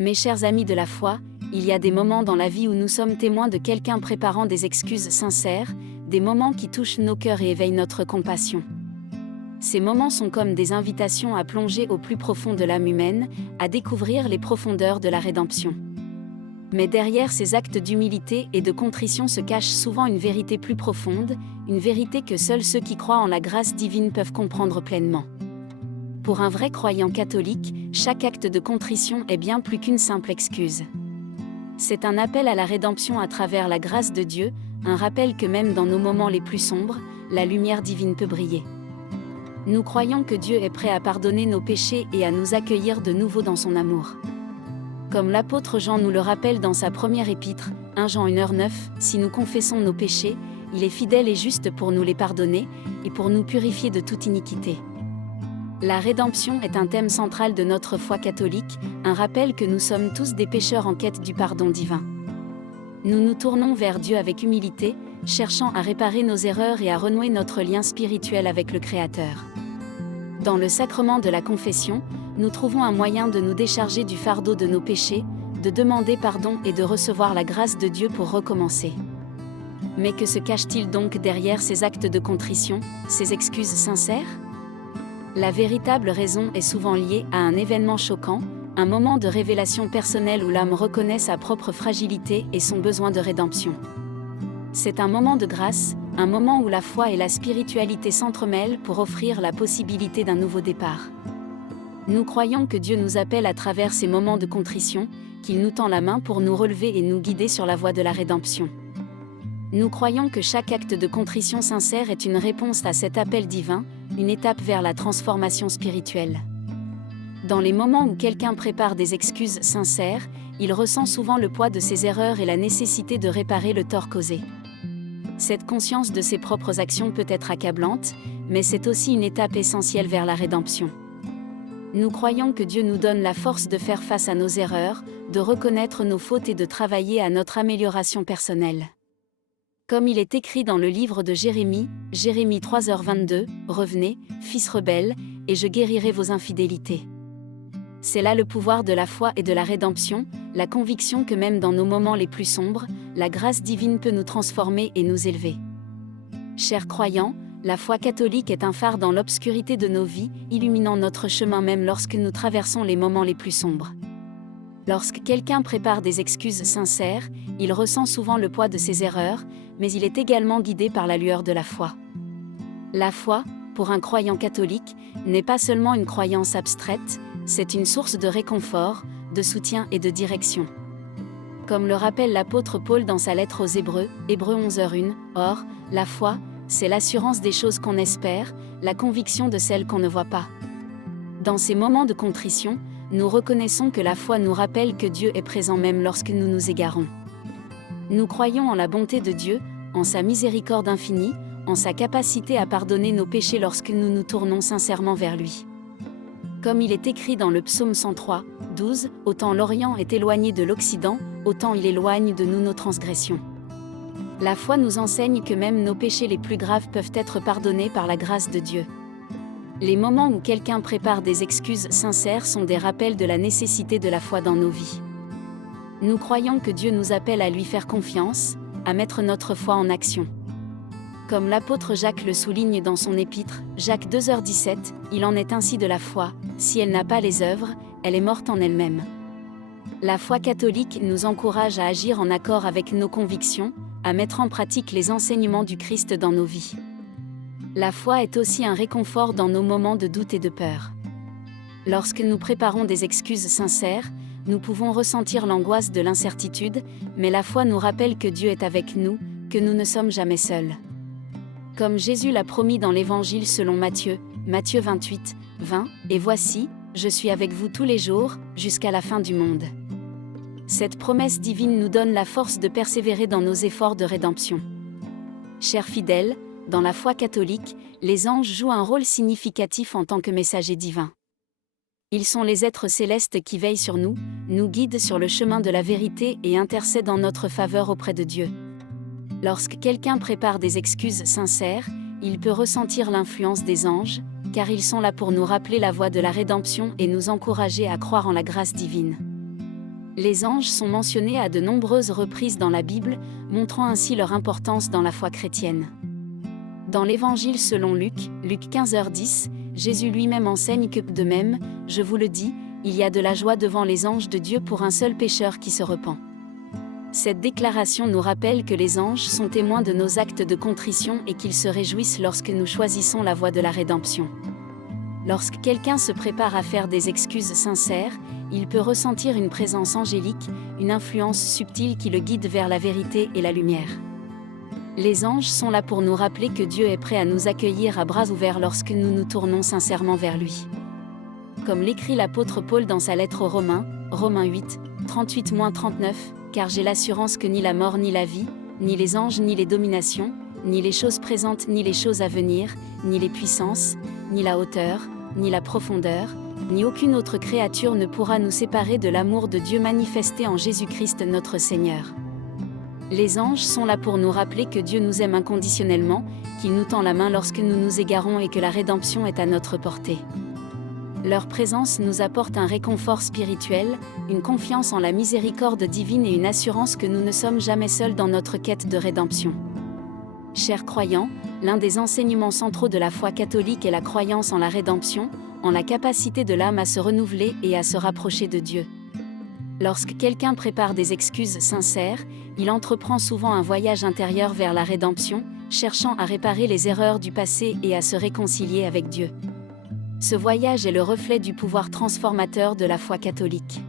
Mes chers amis de la foi, il y a des moments dans la vie où nous sommes témoins de quelqu'un préparant des excuses sincères, des moments qui touchent nos cœurs et éveillent notre compassion. Ces moments sont comme des invitations à plonger au plus profond de l'âme humaine, à découvrir les profondeurs de la rédemption. Mais derrière ces actes d'humilité et de contrition se cache souvent une vérité plus profonde, une vérité que seuls ceux qui croient en la grâce divine peuvent comprendre pleinement. Pour un vrai croyant catholique, chaque acte de contrition est bien plus qu'une simple excuse. C'est un appel à la rédemption à travers la grâce de Dieu, un rappel que même dans nos moments les plus sombres, la lumière divine peut briller. Nous croyons que Dieu est prêt à pardonner nos péchés et à nous accueillir de nouveau dans son amour. Comme l'apôtre Jean nous le rappelle dans sa première épître, 1 Jean 1h9, si nous confessons nos péchés, il est fidèle et juste pour nous les pardonner, et pour nous purifier de toute iniquité. La rédemption est un thème central de notre foi catholique, un rappel que nous sommes tous des pécheurs en quête du pardon divin. Nous nous tournons vers Dieu avec humilité, cherchant à réparer nos erreurs et à renouer notre lien spirituel avec le Créateur. Dans le sacrement de la confession, nous trouvons un moyen de nous décharger du fardeau de nos péchés, de demander pardon et de recevoir la grâce de Dieu pour recommencer. Mais que se cache-t-il donc derrière ces actes de contrition, ces excuses sincères ? La véritable raison est souvent liée à un événement choquant, un moment de révélation personnelle où l'âme reconnaît sa propre fragilité et son besoin de rédemption. C'est un moment de grâce, un moment où la foi et la spiritualité s'entremêlent pour offrir la possibilité d'un nouveau départ. Nous croyons que Dieu nous appelle à travers ces moments de contrition, qu'il nous tend la main pour nous relever et nous guider sur la voie de la rédemption. Nous croyons que chaque acte de contrition sincère est une réponse à cet appel divin, une étape vers la transformation spirituelle. Dans les moments où quelqu'un prépare des excuses sincères, il ressent souvent le poids de ses erreurs et la nécessité de réparer le tort causé. Cette conscience de ses propres actions peut être accablante, mais c'est aussi une étape essentielle vers la rédemption. Nous croyons que Dieu nous donne la force de faire face à nos erreurs, de reconnaître nos fautes et de travailler à notre amélioration personnelle. Comme il est écrit dans le livre de Jérémie, Jérémie 3h22, « Revenez, fils rebelles, et je guérirai vos infidélités ». C'est là le pouvoir de la foi et de la rédemption, la conviction que même dans nos moments les plus sombres, la grâce divine peut nous transformer et nous élever. Chers croyants, la foi catholique est un phare dans l'obscurité de nos vies, illuminant notre chemin même lorsque nous traversons les moments les plus sombres. Lorsque quelqu'un prépare des excuses sincères, il ressent souvent le poids de ses erreurs, mais il est également guidé par la lueur de la foi. La foi, pour un croyant catholique, n'est pas seulement une croyance abstraite, c'est une source de réconfort, de soutien et de direction. Comme le rappelle l'apôtre Paul dans sa lettre aux Hébreux, Hébreux 11h1, or, la foi, c'est l'assurance des choses qu'on espère, la conviction de celles qu'on ne voit pas. Dans ces moments de contrition, nous reconnaissons que la foi nous rappelle que Dieu est présent même lorsque nous nous égarons. Nous croyons en la bonté de Dieu, en sa miséricorde infinie, en sa capacité à pardonner nos péchés lorsque nous nous tournons sincèrement vers lui. Comme il est écrit dans le psaume 103, 12, « Autant l'Orient est éloigné de l'Occident, autant il éloigne de nous nos transgressions. » La foi nous enseigne que même nos péchés les plus graves peuvent être pardonnés par la grâce de Dieu. Les moments où quelqu'un prépare des excuses sincères sont des rappels de la nécessité de la foi dans nos vies. Nous croyons que Dieu nous appelle à lui faire confiance, à mettre notre foi en action. Comme l'apôtre Jacques le souligne dans son épître, Jacques 2h17, il en est ainsi de la foi, si elle n'a pas les œuvres, elle est morte en elle-même. La foi catholique nous encourage à agir en accord avec nos convictions, à mettre en pratique les enseignements du Christ dans nos vies. La foi est aussi un réconfort dans nos moments de doute et de peur. Lorsque nous préparons des excuses sincères, nous pouvons ressentir l'angoisse de l'incertitude, mais la foi nous rappelle que Dieu est avec nous, que nous ne sommes jamais seuls. Comme Jésus l'a promis dans l'Évangile selon Matthieu, Matthieu 28, 20, « Et voici, je suis avec vous tous les jours, jusqu'à la fin du monde. » Cette promesse divine nous donne la force de persévérer dans nos efforts de rédemption. Chers fidèles, dans la foi catholique, les anges jouent un rôle significatif en tant que messagers divins. Ils sont les êtres célestes qui veillent sur nous, nous guident sur le chemin de la vérité et intercèdent en notre faveur auprès de Dieu. Lorsque quelqu'un prépare des excuses sincères, il peut ressentir l'influence des anges, car ils sont là pour nous rappeler la voie de la rédemption et nous encourager à croire en la grâce divine. Les anges sont mentionnés à de nombreuses reprises dans la Bible, montrant ainsi leur importance dans la foi chrétienne. Dans l'Évangile selon Luc 15h10, Jésus lui-même enseigne que, de même, je vous le dis, il y a de la joie devant les anges de Dieu pour un seul pécheur qui se repent. Cette déclaration nous rappelle que les anges sont témoins de nos actes de contrition et qu'ils se réjouissent lorsque nous choisissons la voie de la rédemption. Lorsque quelqu'un se prépare à faire des excuses sincères, il peut ressentir une présence angélique, une influence subtile qui le guide vers la vérité et la lumière. Les anges sont là pour nous rappeler que Dieu est prêt à nous accueillir à bras ouverts lorsque nous nous tournons sincèrement vers lui. Comme l'écrit l'apôtre Paul dans sa lettre aux Romains, Romains 8, 38-39, car j'ai l'assurance que ni la mort ni la vie, ni les anges ni les dominations, ni les choses présentes ni les choses à venir, ni les puissances, ni la hauteur, ni la profondeur, ni aucune autre créature ne pourra nous séparer de l'amour de Dieu manifesté en Jésus-Christ notre Seigneur. Les anges sont là pour nous rappeler que Dieu nous aime inconditionnellement, qu'il nous tend la main lorsque nous nous égarons et que la rédemption est à notre portée. Leur présence nous apporte un réconfort spirituel, une confiance en la miséricorde divine et une assurance que nous ne sommes jamais seuls dans notre quête de rédemption. Chers croyants, l'un des enseignements centraux de la foi catholique est la croyance en la rédemption, en la capacité de l'âme à se renouveler et à se rapprocher de Dieu. Lorsque quelqu'un prépare des excuses sincères, il entreprend souvent un voyage intérieur vers la rédemption, cherchant à réparer les erreurs du passé et à se réconcilier avec Dieu. Ce voyage est le reflet du pouvoir transformateur de la foi catholique.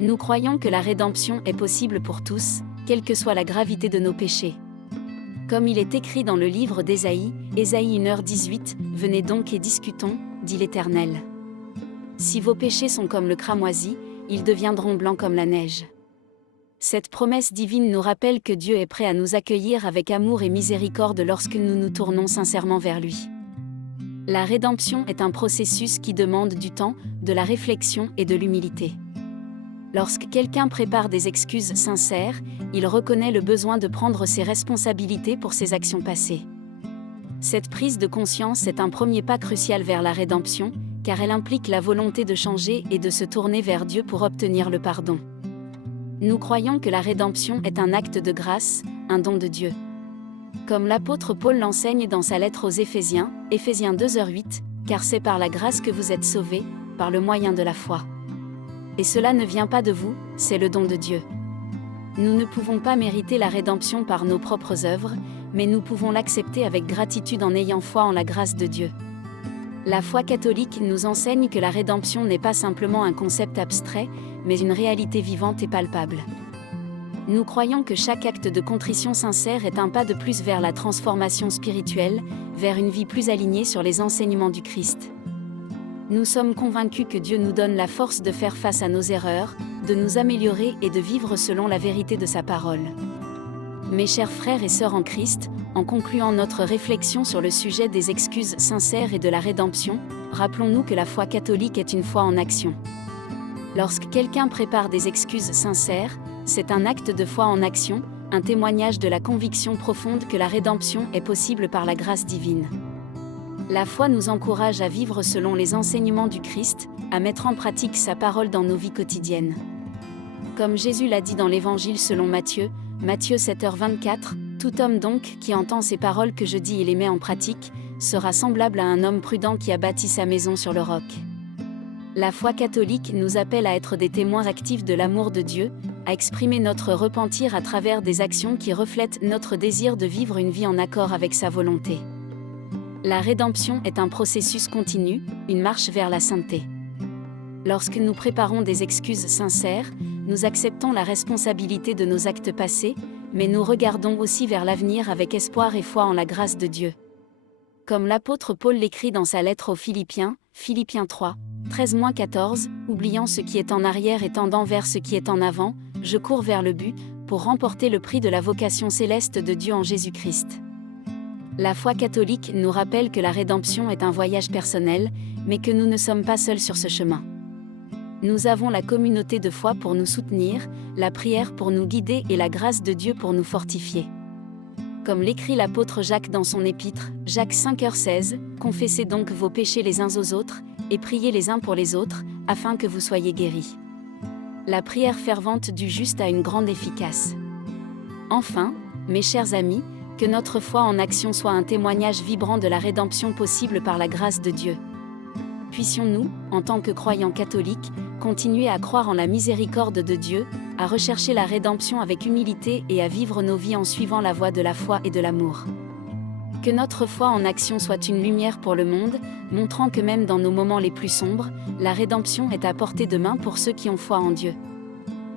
Nous croyons que la rédemption est possible pour tous, quelle que soit la gravité de nos péchés. Comme il est écrit dans le livre d'Ésaïe, Ésaïe 1h18, « Venez donc et discutons, dit l'Éternel. Si vos péchés sont comme le cramoisi, ils deviendront blancs comme la neige. » Cette promesse divine nous rappelle que Dieu est prêt à nous accueillir avec amour et miséricorde lorsque nous nous tournons sincèrement vers lui. La rédemption est un processus qui demande du temps, de la réflexion et de l'humilité. Lorsque quelqu'un prépare des excuses sincères, il reconnaît le besoin de prendre ses responsabilités pour ses actions passées. Cette prise de conscience est un premier pas crucial vers la rédemption, car elle implique la volonté de changer et de se tourner vers Dieu pour obtenir le pardon. Nous croyons que la rédemption est un acte de grâce, un don de Dieu. Comme l'apôtre Paul l'enseigne dans sa lettre aux Éphésiens, Éphésiens 2h8, car c'est par la grâce que vous êtes sauvés, par le moyen de la foi. Et cela ne vient pas de vous, c'est le don de Dieu. Nous ne pouvons pas mériter la rédemption par nos propres œuvres, mais nous pouvons l'accepter avec gratitude en ayant foi en la grâce de Dieu. La foi catholique nous enseigne que la rédemption n'est pas simplement un concept abstrait, mais une réalité vivante et palpable. Nous croyons que chaque acte de contrition sincère est un pas de plus vers la transformation spirituelle, vers une vie plus alignée sur les enseignements du Christ. Nous sommes convaincus que Dieu nous donne la force de faire face à nos erreurs, de nous améliorer et de vivre selon la vérité de sa parole. Mes chers frères et sœurs en Christ, en concluant notre réflexion sur le sujet des excuses sincères et de la rédemption, rappelons-nous que la foi catholique est une foi en action. Lorsque quelqu'un prépare des excuses sincères, c'est un acte de foi en action, un témoignage de la conviction profonde que la rédemption est possible par la grâce divine. La foi nous encourage à vivre selon les enseignements du Christ, à mettre en pratique sa parole dans nos vies quotidiennes. Comme Jésus l'a dit dans l'Évangile selon Matthieu, Matthieu 7h24, « Tout homme donc qui entend ces paroles que je dis et les met en pratique, sera semblable à un homme prudent qui a bâti sa maison sur le roc. » La foi catholique nous appelle à être des témoins actifs de l'amour de Dieu, à exprimer notre repentir à travers des actions qui reflètent notre désir de vivre une vie en accord avec sa volonté. La rédemption est un processus continu, une marche vers la sainteté. Lorsque nous préparons des excuses sincères, nous acceptons la responsabilité de nos actes passés, mais nous regardons aussi vers l'avenir avec espoir et foi en la grâce de Dieu. Comme l'apôtre Paul l'écrit dans sa lettre aux Philippiens, Philippiens 3, 13-14, oubliant ce qui est en arrière et tendant vers ce qui est en avant, je cours vers le but, pour remporter le prix de la vocation céleste de Dieu en Jésus-Christ. La foi catholique nous rappelle que la rédemption est un voyage personnel, mais que nous ne sommes pas seuls sur ce chemin. Nous avons la communauté de foi pour nous soutenir, la prière pour nous guider et la grâce de Dieu pour nous fortifier. Comme l'écrit l'apôtre Jacques dans son épître, Jacques 5h16, « Confessez donc vos péchés les uns aux autres, et priez les uns pour les autres, afin que vous soyez guéris. » La prière fervente du juste a une grande efficace. Enfin, mes chers amis, que notre foi en action soit un témoignage vibrant de la rédemption possible par la grâce de Dieu. Puissions-nous, en tant que croyants catholiques, continuer à croire en la miséricorde de Dieu, à rechercher la rédemption avec humilité et à vivre nos vies en suivant la voie de la foi et de l'amour. Que notre foi en action soit une lumière pour le monde, montrant que même dans nos moments les plus sombres, la rédemption est à portée de main pour ceux qui ont foi en Dieu.